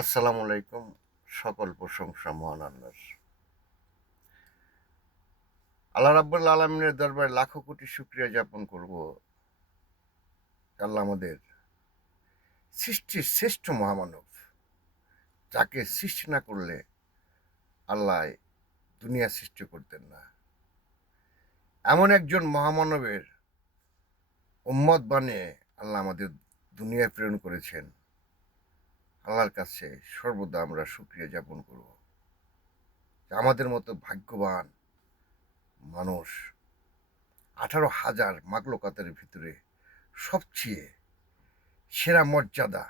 আসসালামু আলাইকুম। সকল প্রশংসা মহান আল্লাহর। আল্লাহ রাব্বুল আলামিনের দরবারে লাখো কোটি শুকরিয়া জ্ঞাপন করব। আল্লাহ আমাদের সৃষ্টির শ্রেষ্ঠ মহামানব, যাকে সৃষ্টি না করলে আল্লাহ দুনিয়া সৃষ্টি করতেন না। এমন একজন মহামানবের উম্মত বানিয়ে আল্লাহ আমাদের দুনিয়ায় প্রেরণ করেছেন। আল্লাহর কাছে সর্বদা আমরা শুকরিয়া জ্ঞাপন করব। আমাদের মতো ভাগ্যবান মানুষ 18,000 মাখলুকাতের ভিতরে সবচেয়ে সেরা মর্যাদা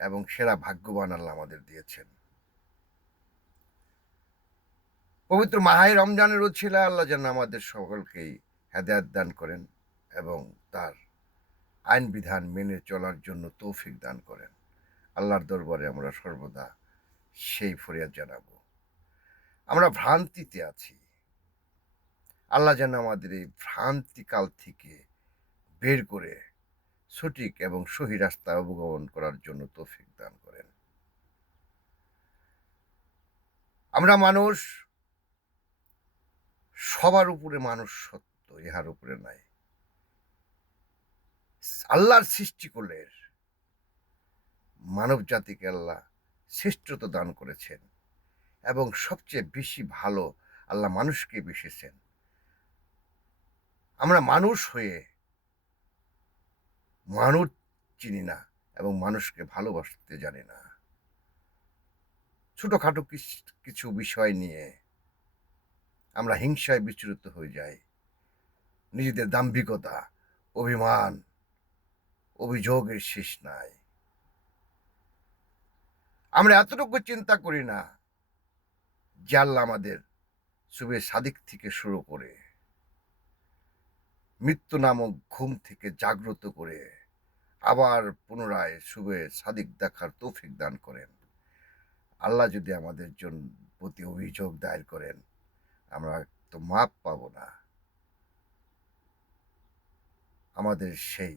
এবং সেরা ভাগ্যবান আল্লাহ আমাদের দিয়েছেন। পবিত্র মাহে রমজানের উছিলায় আল্লাহ যেন আমাদের সকলকেই হেদায়েত দান করেন এবং তার আইন বিধান মেনে চলার জন্য তৌফিক দান করেন। আল্লাহর দরবারে আমরা সর্বদা সেই ফরিয়াদ জানাবো। আমরা ভ্রান্তিতে আছি, আল্লাহ যেন আমাদের এই ভ্রান্তিকাল থেকে বের করে সঠিক এবং সহি রাস্তা অবগমন করার জন্য তৌফিক দান করেন। আমরা মানুষ, সবার উপরে মানুষ সত্য, ইহার উপরে নাই। আল্লাহর সৃষ্টি করলে মানব জাতিকে আল্লাহ শ্রেষ্ঠত্ব দান করেছেন এবং সবচেয়ে বেশি ভালো আল্লাহ মানুষকে বেসেছেন। আমরা মানুষ হয়ে মানুষ চিনি না এবং মানুষকে ভালোবাসতে জানি না। ছোটখাটো কিছু বিষয় নিয়ে আমরা হিংসায় বিচলিত হয়ে যাই। নিজেদের দাম্ভিকতা, অভিমান, অভিযোগের শেষ নাই। আমরা এতটুকু চিন্তা করি না যে আল্লাহ আমাদের শুভে সাদিক থেকে শুরু করে মৃত্যু নামক ঘুম থেকে জাগ্রত করে আবার পুনরায় শুভে সাদিক দেখার তৌফিক দান করেন। আল্লাহ যদি আমাদের জন্য প্রতি অভিযোগ দায়ের করেন, আমরা তো মাপ পাব না। আমাদের সেই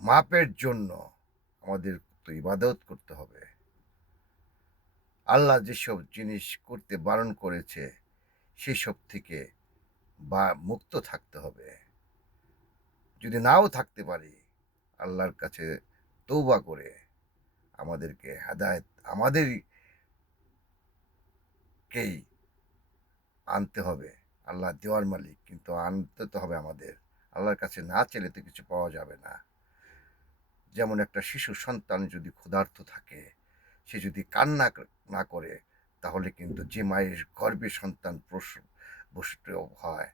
মাপের জন্য আমাদের তো ইবাদত করতে হবে। আল্লাহ যেসব জিনিস করতে বারণ করেছে সেসব থেকে মুক্ত থাকতে হবে। যদি নাও থাকতে পারি, আল্লাহর কাছে তৌবা করে আমাদেরকে হেদায়েত আমাদেরকেই আনতে হবে। আল্লাহ দেওয়ার মালিক, কিন্তু আনতে তো হবে আমাদের। আল্লাহর কাছে না চাইলে তো কিছু পাওয়া যাবে না। যেমন একটা শিশু সন্তান যদি ক্ষুধার্ত থাকে, সে যদি কান্না না করে, তাহলে কিন্তু যে মায়ের গর্ভে সন্তান পুষ্ট হয়,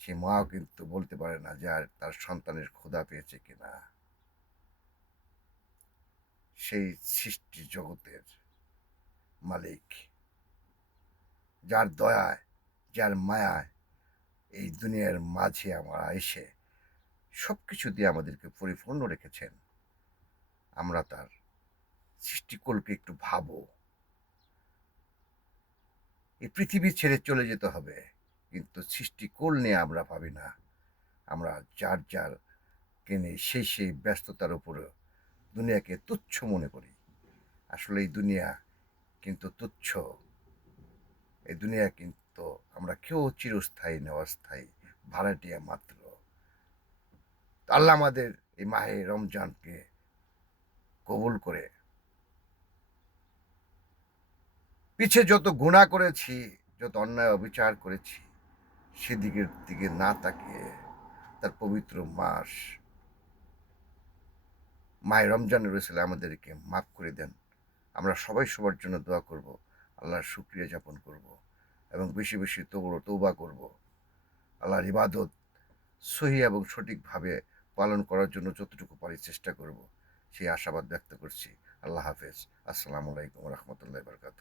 সে মাও কিন্তু বলতে পারে না যে আর তার সন্তানের ক্ষুধা পেয়েছে কিনা। সেই সৃষ্টি জগতের মালিক, যার দয়ায়, যার মায়ায় এই দুনিয়ার মাঝে আমরা এসে সবকিছু দিয়ে আমাদেরকে পরিপূর্ণ রেখেছেন। আমরা তার সৃষ্টিকলকে একটু ভাবো। এই পৃথিবী ছেড়ে চলে যেতে হবে, কিন্তু সৃষ্টিকল নিয়ে আমরা ভাবি না। আমরা যার কেনে সেই ব্যস্ততার উপরে দুনিয়াকে তুচ্ছ মনে করি। আসলে এই দুনিয়া কিন্তু তুচ্ছ। এই দুনিয়া কিন্তু আমরা কেউ চিরস্থায়ী না, অস্থায়ী ভাড়াটিয়া মাত্র। আল্লাহ আমাদের এই মাহে রমজানকে কবুল করে পিছে যত গুনাহ করেছি, যত অন্যায় অবিচার করেছি, সেদিকের দিকে না তাকিয়ে তার পবিত্র মাহে রমজানের রসুল আমাদেরকে মাফ করে দেন। আমরা সবাই সবার জন্য দোয়া করব, আল্লাহর শুকরিয়া যাপন করব এবং বেশি বেশি তওবা করব। আল্লাহর ইবাদত সহি এবং সঠিকভাবে পালন করার জন্য যতটুকু পারি চেষ্টা করব, সেই আশাবাদ ব্যক্ত করছি। আল্লাহ হাফেজ। আসসালামু আলাইকুম রহমতুল্লাহ বরকাত।